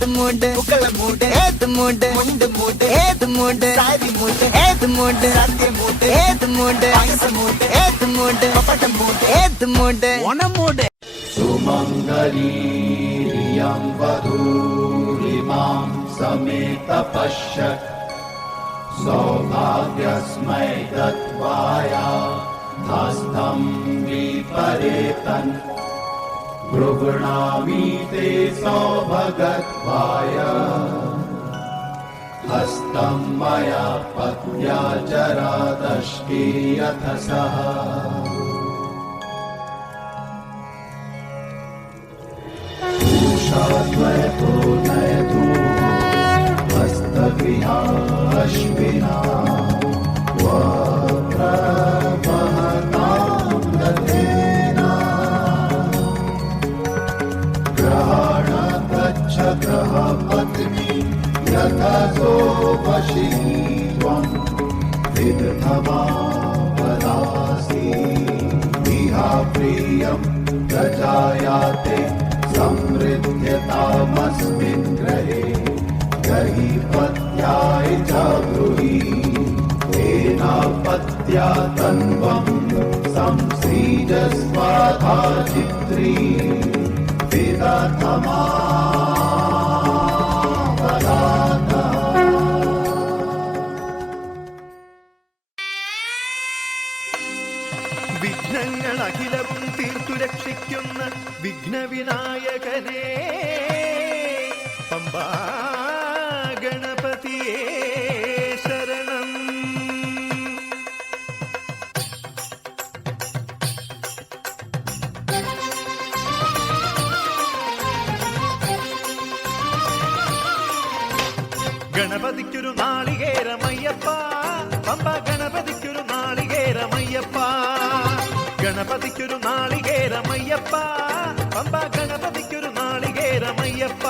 ഏത് മൂട് മുക്കള മൂട് ഏത് മൂട് മുണ്ട് മൂട് ഏത് മൂട് സാരി മൂട് ഏത് മൂട് സത്യ മൂട് ഏത് മൂട് പായസ മൂട് ഏത് മൂട് പപ്പടം മൂട് ഏത് മൂട് ഓണം മൂട് സുമംഗലീയം വധൂരിമാം സമേത പശ്യത് സൗഭാഗ്യസ്മൈ തത്വായ ഹസ്തം വിപരീതൻ ഗൃഹണാമി തേ സൗഭഗത്വായ ഹസ്തം മയാ പത്യാ ചരാദഷ്ടി യഥ സഹ ഉഷാദ്വയതോ നയതോ ഹസ്തഗൃഹാശ്വിനാ വക്രവഹതാം ഗതേന ഗ്രഹണതച്ഛ ഗ്രഹപത്നി യഥസോ വശീ ത്വം വിദധമാവദാസി വിഹാ പ്രിയം പ്രജായാത്തെ समृद्ध्यतामस्मिन् ग्रहे गहि पत्याय च ब्रूहि तेनापत्या तन्वं संसृजस्वाधा चित्री विदधमावदातः വിഘ്നങ്ങൾ അഖിലവും തീർത്തു രക്ഷിക്കുന്ന വിഘ്നവിനായകനേ പമ്പാ ഗണപതിയേ ശരണം. ഗണപതിക്കൊരു നാളികേരമയ്യപ്പ പമ്പ ഗണപതിക്കൊരു നാളികേരമയ്യപ്പ ഗണപതിക്കൊരു നാളികേരമയ്യപ്പ പമ്പ ഗണപതിക്കൊരു നാളികേരമയ്യപ്പ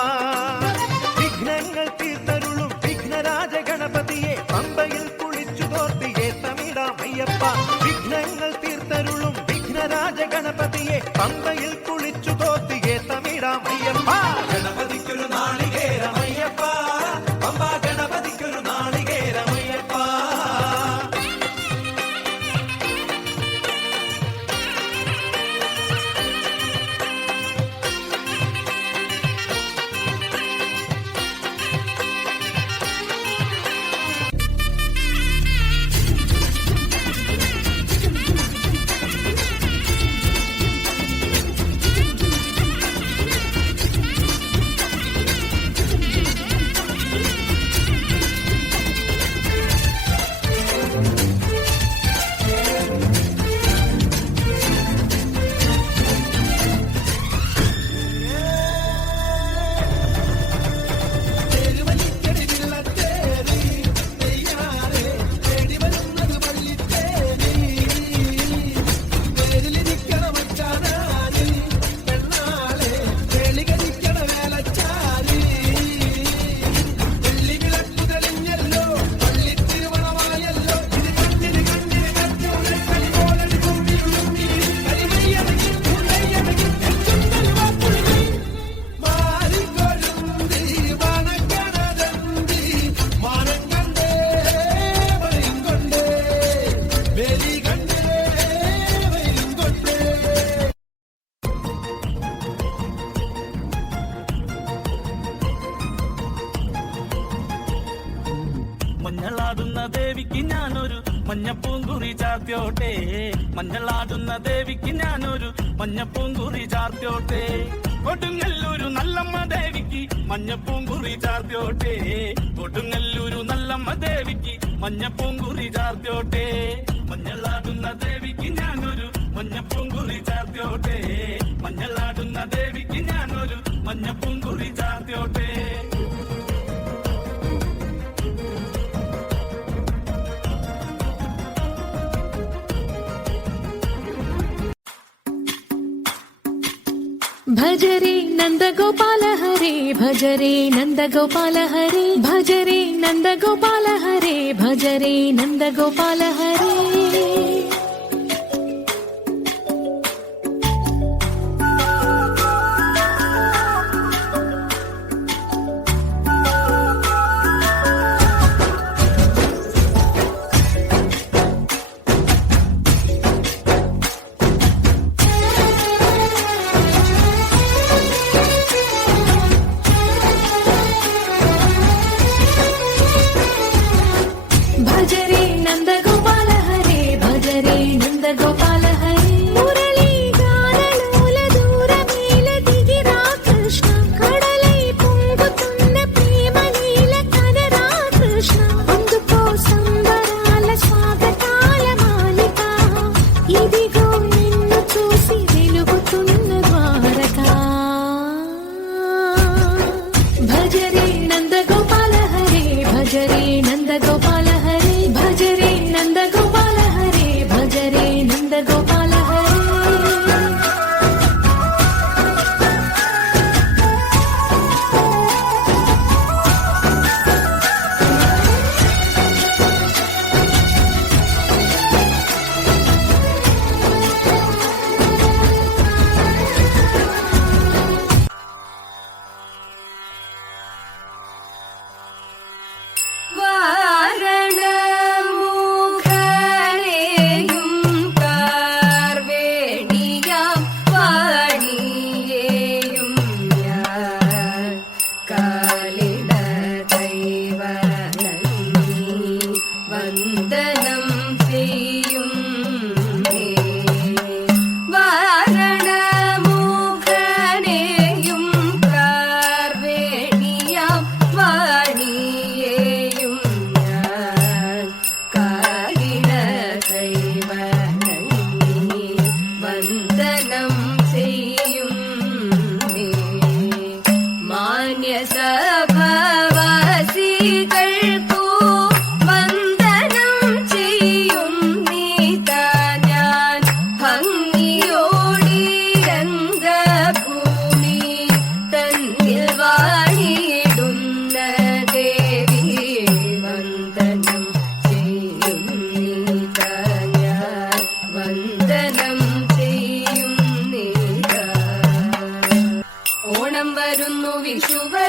വിഘ്നങ്ങൾ തീർത്തരുളും വിഘ്നരാജ ഗണപതിയെ പമ്പയിൽ കുളിച്ചു തോർത്തിയെ തമിഴാമയ്യപ്പ വിഘ്നങ്ങൾ തീർത്തരുളും വിഘ്നരാജ ഗണപതിയെ പമ്പയിൽ കുളിച്ചു തോർത്തിയെ തമിഴാമയ്യപ്പ ഗണപതിക്കൊരു നാളികേരമയ്യപ്പ പമ്പ ഗണപതിക്കൊരു നാളികേരമയ്യപ്പ. മഞ്ഞളാടുന്ന ദേവിക്ക് ഞാനൊരു മഞ്ഞപ്പൂങ്കുറി ചാർത്തോട്ടെ മഞ്ഞളാടുന്ന ദേവിക്ക് ഞാനൊരു മഞ്ഞപ്പൂങ്കുറി ചാർത്തോട്ടെ കൊടുങ്ങല്ലൂരു നല്ലമ്മ ദേവിക്ക് മഞ്ഞപ്പൂങ്കുറി ചാർത്തോട്ടെ കൊടുങ്ങല്ലൂരു നല്ലമ്മ ദേവിക്ക് മഞ്ഞപ്പൂങ്കുറി ചാർത്തോട്ടെ മഞ്ഞളാടുന്ന ദേവിക്ക് ഞാനൊരു മഞ്ഞപ്പൂങ്കുറി ചാർത്തോട്ടെ മഞ്ഞളാടുന്ന ദേവിക്ക് ഞാനൊരു മഞ്ഞപ്പൂങ്കുറി ചാർത്തോട്ടെ. भजरे नन्दगोपाल हरे भजरे नन्दगोपाल हरे भजरे नन्दगोपाल हरे भजरे नन्दगोपाल हरे.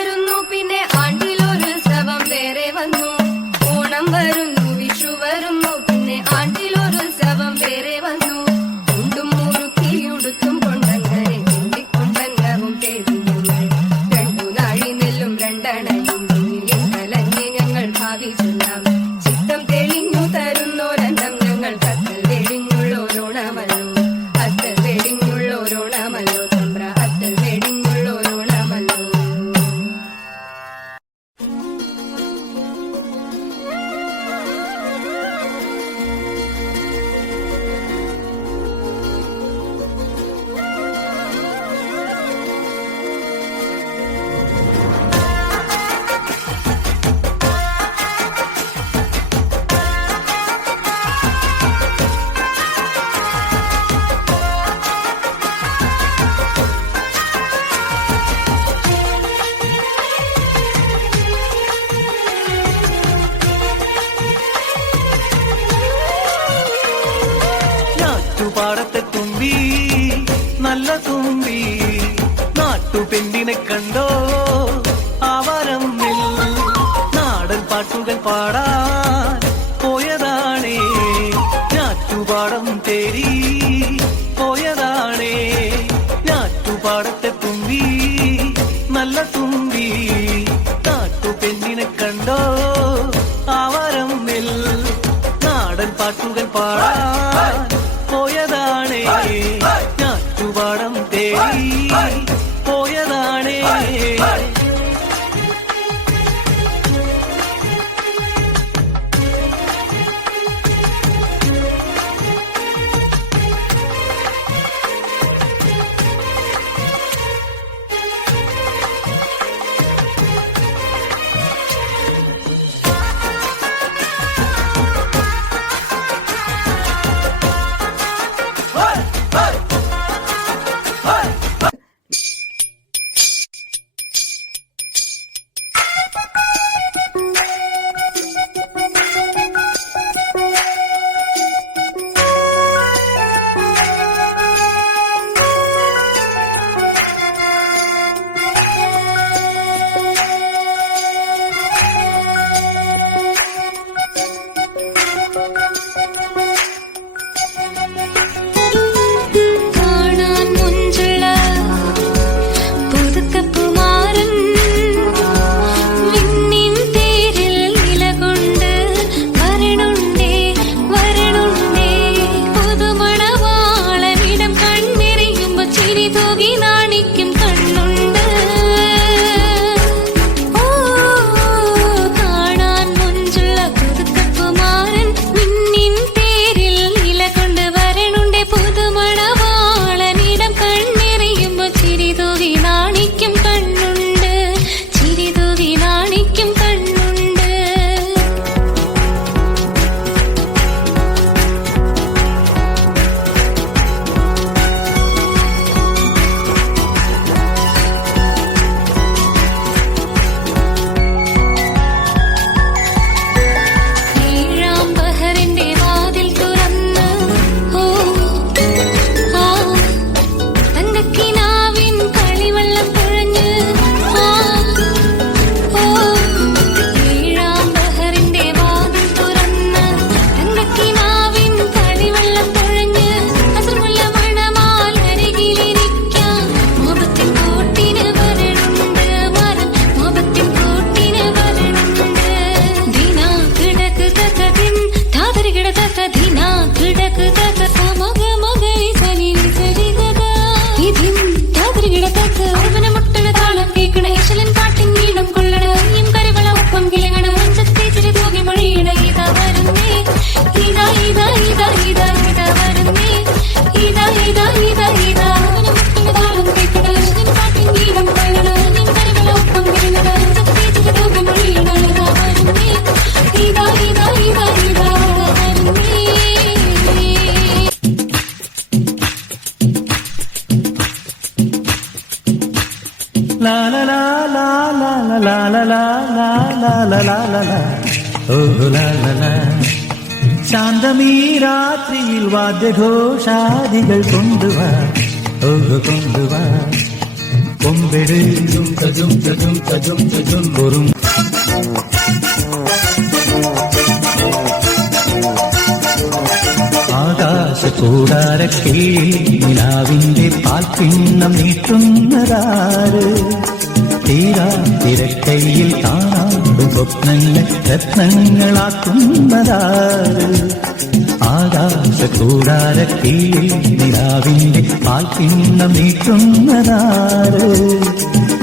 വരുന്നു പിന്നെ ആണ്ടിലൊരുത്സവം വേറെ വന്നു. ഓണം വരുന്നു വിഷു വരുന്നു പിന്നെ ആണ്ടിലൊരുത്സവം വേറെ വന്നു. ഉണ്ടും മുറുക്കിയുടുത്തും കൊണ്ടങ്ങനെ കൊണ്ടങ്ങവും തേടുന്നു. രണ്ടു നാഴി നെല്ലും രണ്ടണയും കലഞ്ഞ് ഞങ്ങൾ ഭാവിച്ചെല്ലാം. ചിത്തം തെളിഞ്ഞു തരുന്നോരന്നം ഞങ്ങൾ കത്തൽ വെടിഞ്ഞുള്ളോരോണമല്ലോ. അത്തൽ വെടിഞ്ഞുള്ളോരോണമല്ലോ തമ്പ്ര, അത്തൽ വെടിഞ്ഞുള്ളോരോണമല്ലോ. നാട്ടുപാടത്തെ തുമ്പി നല്ല തുമ്പി നാട്ടുപെണ്ണിനെ കണ്ടോ ആവരമ്മിൽ നാടൻ പാട്ടുകൾ പാടാൻ പോയതാണേ ഞാറ്റുപാടം തേടി പോയതാണേ ഞാറ്റുപാടത്തെ തുമ്പി നല്ല തുമ്പി നാട്ടുപെണ്ണിനെ കണ്ടോ ആവരമ്മിൽ നാടൻ പാട്ടുകൾ പാടാൻ പോയതാണേ ഞാറ്റുപാടം തേടി പോയതാണേ. ശാന്തമീ രാത്രിയിൽ വാദ്യഘോഷാദികൾ കൊണ്ടുവാ കൊണ്ടുവാ കൊമ്പെട് കുറും ആകാശക്കൂടാരക്കീഴിൽ നിലാവിന്റെ പാൽക്കിണ്ണം നീട്ടുന്നതാര് തീരാ തിരക്കൈയിൽ കാണാടും സ്വപ്നങ്ങൾ രത്നങ്ങളാക്കുന്നതാര് ആകാശക്കൂടാരക്കീഴിൽ നിലാവിന്റെ പാൽക്കിണ്ണം നീട്ടുന്നതാര്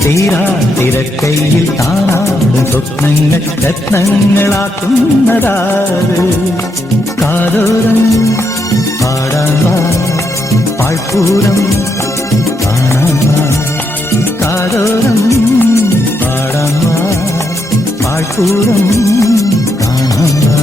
തീരാ തിരക്കൈയിൽ കാണാടും സ്വപ്നങ്ങൾ രത്നങ്ങളാക്കുന്നതാര് കാതോരം പാടാൻ വാ പാഴ്പൂരം കാണാൻ വാ കാതോരം പാടാൻ വാ പാഴ്പൂരം കാണാൻ വാ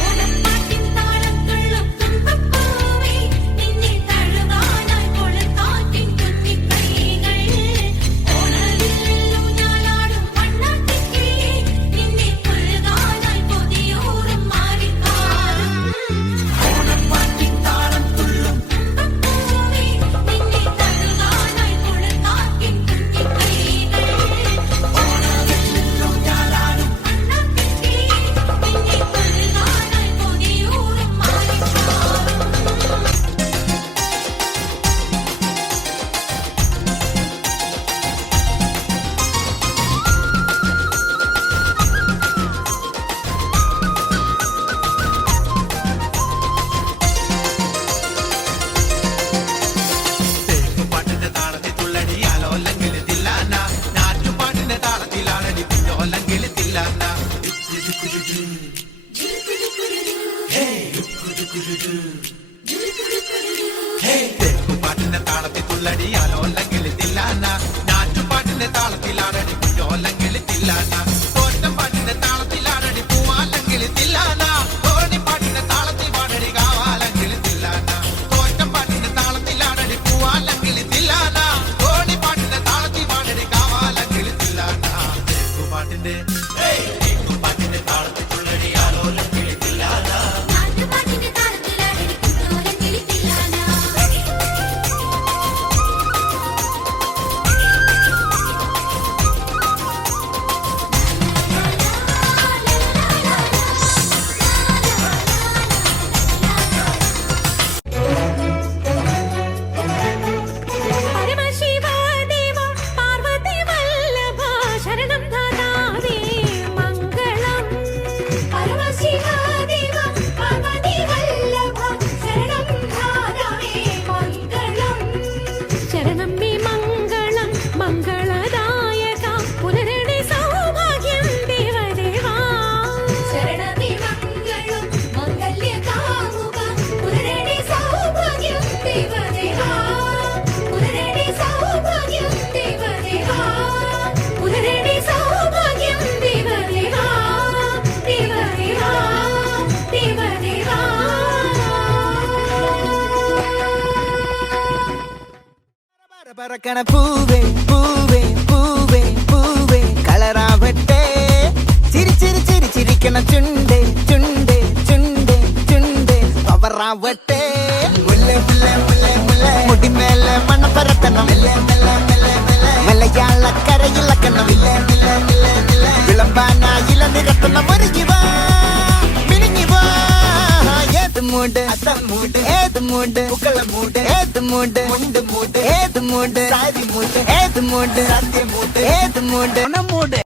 ഓണപ്പാട്ടിൻ താളത്തുള്ളും തുമ്പപ്പൂവേ നിന്നെ തഴുകാനായി കൊളുത്താറ്റിൻ കുഞ്ഞിക്കൈകൾ ഓണവില്ലിലും ഞാനാടും വണ്ണാത്തിക്കിളിയേ നിന്നെ പുൽകാനായി കൊതിയൂറും മാറിക്കാറും ഓണപ്പാട്ടിൻ താളത്തുള്ളും തുമ്പപ്പൂവേ നിന്നെ തഴുകാനായി കൊളുത്താറ്റിൻ കുഞ്ഞിക്കൈകൾ ഓണവില്ലിലും ഞാനാടും വണ്ണാത്തിക്കിളിയേ നിന്നെ പുൽകാനായി കൊതിയൂറും മാറിക്കാറും പാട്ടിന്റെ താളത്തിൽ തുള്ളടി ആലോല്ലെങ്കിൽ തില്ലാന നാറ്റുപാട്ടിന്റെ താളത്തിലാണടി പിന്നോല്ലെങ്കിൽ തില്ലാന പാട്ടിന്റെ താളത്തിൽ തുള്ളടി ആലോല്ലെങ്കിൽ തില്ലാന നാറ്റുപാട്ടിന്റെ താളത്തിലാണടി പിന്നോല്ലെങ്കിൽ തില്ലാന തോറ്റം പാട്ടിന്റെ താളത്തിലാണടി പൂവാല്ലെങ്കിൽ തില്ലാന പാട്ടിന്റെ താളത്തിൽ പാടടി കാവാലെങ്കിൽ തില്ലാന തോറ്റം പാട്ടിന്റെ താളത്തിലാണടി പൂവാലെങ്കിൽ തില്ലാന പാട്ടിന്റെ താളത്തിൽ പാടടി കാവാലെങ്കിൽ തില്ലാന പാട്ടിന്റെ പാട്ടിന്റെ താളത്തിൽ തുള്ളടി ആലോല്ലെങ്കിൽ തില്ലാന നാട്ടുപാട്ടിന്റെ താളത്തിലാടി കുഞ്ഞോലക്കിളി തില്ലാന പരമശിവ ദേവ പാർവതി വല്ലഭ ശരണം ദാതാവേ മംഗളം പരമശിവ ദേവ പാർവതി വല്ലഭ ശരണം ദാതാവേ മംഗളം ശരണം മേ മംഗളം മംഗളദായക പുനരണി സൗഭാഗ്യം ദേവദേവാ ശരണമേ മംഗളം മംഗല്യകാമുക പുനരണി സൗഭാഗ്യം ദേവദേവാ പുനരണി സൗഭാഗ്യം ദേവദേവാ പുനരണി സൗഭാഗ്യം ദേവദേവാ ദേവദേവാ ദേവദേവാ പറക്കണ പൂവേ പൂവേ പൂവേ പൂവേ കളറാവട്ടെ ചിരി ചിരി ചിരി ചിരിക്കണ ചുണ്ടേ ചുണ്ടേ ചുണ്ടേ ചുണ്ടേ പവറാവട്ടെ മുല്ലേ മുല്ലേ മുല്ലേ മുല്ലേ മുടിമേലെ മണ്ണ പരത്തണം മലയാളക്കരയിലക്കണം വിളമ്പാനായില നിരത്തണം ഒരുങ്ങി വാ മിനിങ്ങി വാ ഏത് മൂട് മൂട് ഏത് മൂട് പുക്കള മൂട് ഏത് മൂട് മുണ്ട് മൂട് ഏത് മൂട് സാരി മൂട് ഏത് മൂട് സത്യ മൂട് ഏത് മൂട് മൂട്